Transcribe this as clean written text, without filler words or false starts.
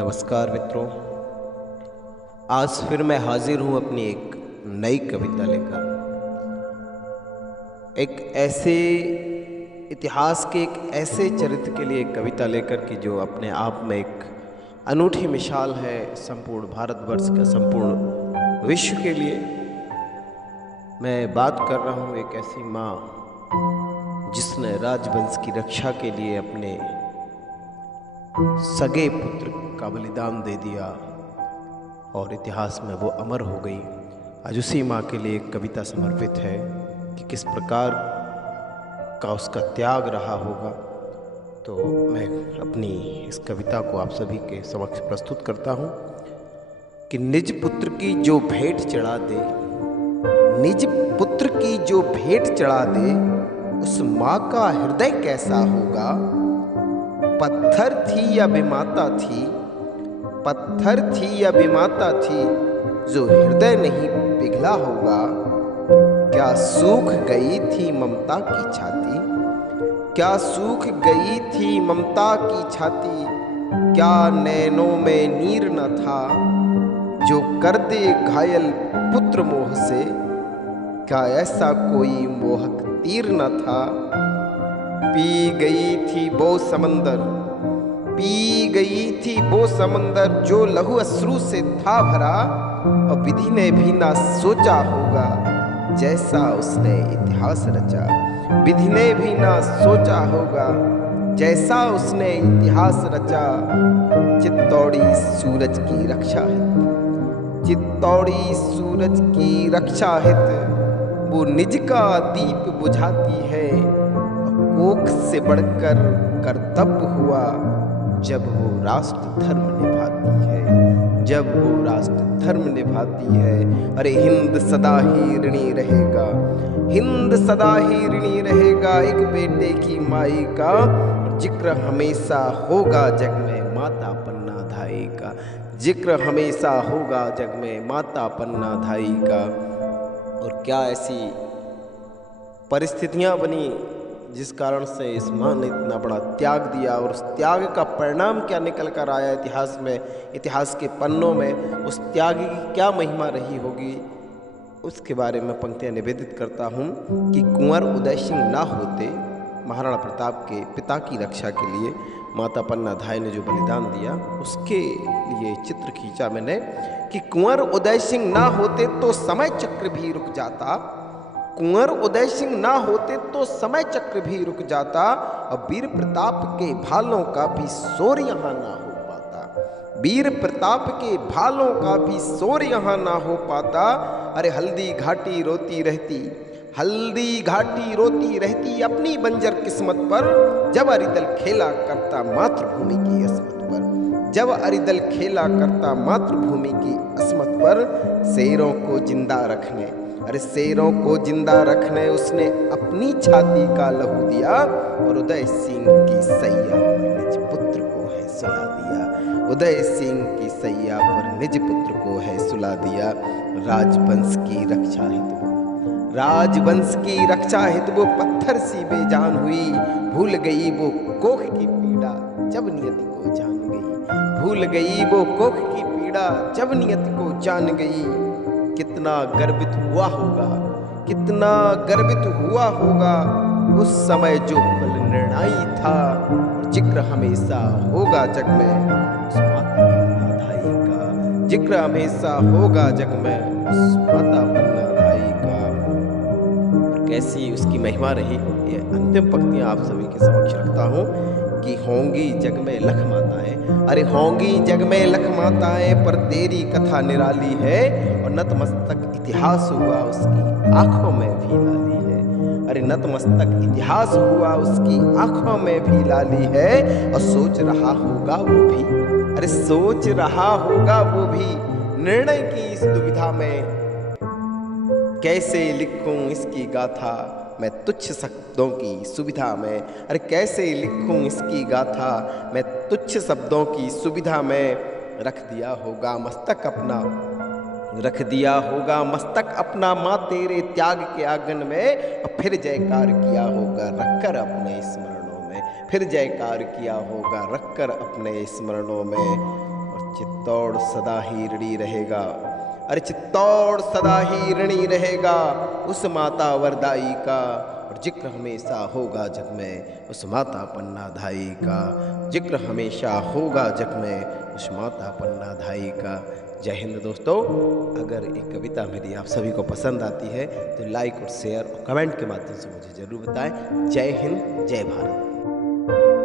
नमस्कार मित्रों, आज फिर मैं हाजिर हूँ अपनी एक नई कविता लेकर। एक ऐसे इतिहास के एक ऐसे चरित्र के लिए एक कविता लेकर कि जो अपने आप में एक अनूठी मिसाल है संपूर्ण भारतवर्ष का, संपूर्ण विश्व के लिए। मैं बात कर रहा हूँ एक ऐसी माँ जिसने राजवंश की रक्षा के लिए अपने सगे पुत्र का बलिदान दे दिया और इतिहास में वो अमर हो गई। आज उसी माँ के लिए एक कविता समर्पित है कि किस प्रकार का उसका त्याग रहा होगा। तो मैं अपनी इस कविता को आप सभी के समक्ष प्रस्तुत करता हूँ कि निज पुत्र की जो भेंट चढ़ा दे, निज पुत्र की जो भेंट चढ़ा दे, उस माँ का हृदय कैसा होगा। पत्थर थी या विमाता थी, पत्थर थी या विमाता थी, जो हृदय नहीं पिघला होगा। क्या सूख गई थी ममता की छाती, क्या सूख गई थी ममता की छाती। क्या नैनों में नीर न था, जो कर दे घायल पुत्र मोह से। क्या ऐसा कोई मोहक तीर न था। पी गई थी वो समंदर, पी गई थी वो समंदर, जो लहू अश्रु से था भरा। और विधि ने भी ना सोचा होगा, जैसा उसने इतिहास रचा। विधि ने भी ना सोचा होगा, जैसा उसने इतिहास रचा। चित्तौड़ी सूरज की रक्षा हित, चित्तौड़ी सूरज की रक्षा हित, वो निज का दीप बुझाती है। कोख से बढ़कर कर्तव्य हुआ, जब वो राष्ट्र धर्म निभाती है, जब वो राष्ट्र धर्म निभाती है। अरे हिंद सदा ही ऋणी रहेगा, हिंद सदा ही ऋणी रहेगा एक बेटे की माई का। जिक्र हमेशा होगा जग में माता पन्ना धाई का, जिक्र हमेशा होगा जग में माता पन्ना धाई का। और क्या ऐसी परिस्थितियां बनी जिस कारण से इस माँ ने इतना बड़ा त्याग दिया, और उस त्याग का परिणाम क्या निकल कर आया इतिहास में, इतिहास के पन्नों में। उस त्याग की क्या महिमा रही होगी, उसके बारे में पंक्तियाँ निवेदित करता हूँ कि कुंवर उदय सिंह ना होते, महाराणा प्रताप के पिता की रक्षा के लिए माता पन्ना धाई ने जो बलिदान दिया, उसके लिए चित्र खींचा मैंने कि कुंवर उदय सिंह ना होते तो समय चक्र भी रुक जाता। कुंवर उदय सिंह ना होते तो समय चक्र भी रुक जाता, और वीर प्रताप के भालों का भी शोर यहाँ ना हो पाता। वीर प्रताप के भालों का भी शोर यहाँ ना हो पाता। अरे हल्दी घाटी रोती रहती, हल्दी घाटी रोती रहती अपनी बंजर किस्मत पर, जब अरिदल खेला करता मातृभूमि की अस्मत पर, जब अरिदल खेला करता मातृभूमि की अस्मत पर। शेरों को जिंदा रखने, अरे शेरों को जिंदा रखने उसने अपनी छाती का लहू दिया, और उदय सिंह की सैया पर निज पुत्र को है सुला दिया। उदय सिंह की सैया पर निज पुत्र को है सुला दिया। राजवंश की रक्षा हित वो, राजवंश की रक्षा हित वो पत्थर सी बेजान हुई। भूल गई वो कोख की पीड़ा, जब नियति को जान गई। भूल गई वो कोख की पीड़ा, जब नियति को जान गई। कितना गर्वित हुआ होगा, कितना गर्वित हुआ होगा उस समय जो पल निर्णायी था। और जिक्र हमेशा होगा जग में उस माता पन्ना धाई का, जिक्र हमेशा होगा जग में उस माता पन्ना धाई का। और कैसी उसकी महिमा रही, ये अंतिम पंक्तियां आप सभी के समक्ष रखता हूँ कि होंगी जग में लख माताएं, अरे होंगी जग में लख माताएं, पर तेरी कथा निराली है। और नतमस्तक इतिहास हुआ उसकी आंखों में भी लाली है। अरे नतमस्तक इतिहास हुआ उसकी आंखों में भी लाली है। और सोच रहा होगा वो भी, अरे सोच रहा होगा वो भी, निर्णय की इस दुविधा में कैसे लिखूं इसकी गाथा मैं तुच्छ शब्दों की सुविधा में। अरे कैसे लिखूं इसकी गाथा मैं तुच्छ शब्दों की सुविधा में। रख दिया होगा मस्तक अपना, रख दिया होगा मस्तक अपना माँ तेरे त्याग के आंगन में। और फिर जयकार किया होगा रखकर अपने स्मरणों में, फिर जयकार किया होगा रखकर अपने स्मरणों में। और चित्तौड़ सदा ही ऋणी रहेगा। अरे चित्तौड़ सदा ही ऋणी रहेगा उस माता वरदाई का, और जिक्र हमेशा होगा जग में उस माता पन्नाधाई का। जिक्र हमेशा होगा जग में उस माता पन्नाधाई का। जय हिंद दोस्तों। अगर एक कविता मेरी आप सभी को पसंद आती है तो लाइक और शेयर और कमेंट के माध्यम से मुझे ज़रूर बताएं। जय हिंद, जय भारत।